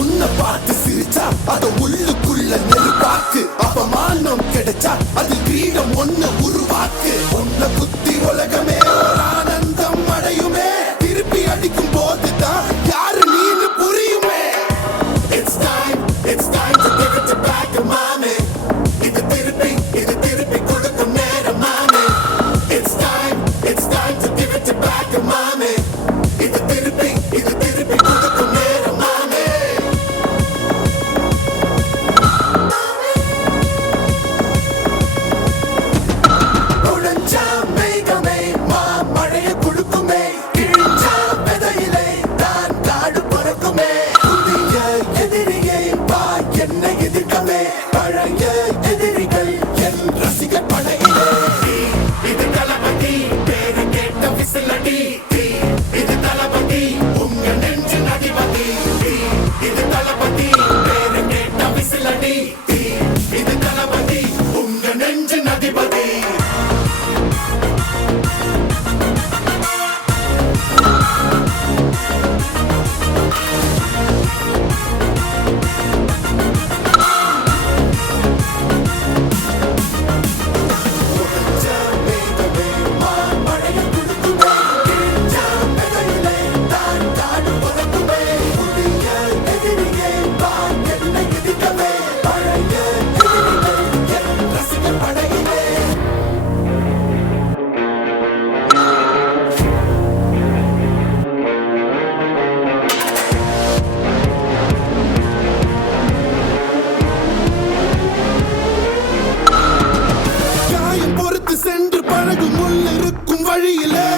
உன்னை பார்த்து சிரிச்சா அத உள்ளுக்குள்ள நெருப்பாக்கு. அவமானம் கிடைச்சா அது கிரீடம் ஒண்ணு உருவாக்கு. உன்னை புத்தி உலகமே ஒரு ஆனந்தம் அடையுமே. திருப்பி அடிக்கும் போதுதான் யாரு நீனு புரியுமே. It's time, it's time to give it back to mommy இது திருப்பி இது திருப்பி கொடுக்கும் நேரம் மாமே. It's time, it's adipati சென்று பழகும் முள் இருக்கும் வழியிலே.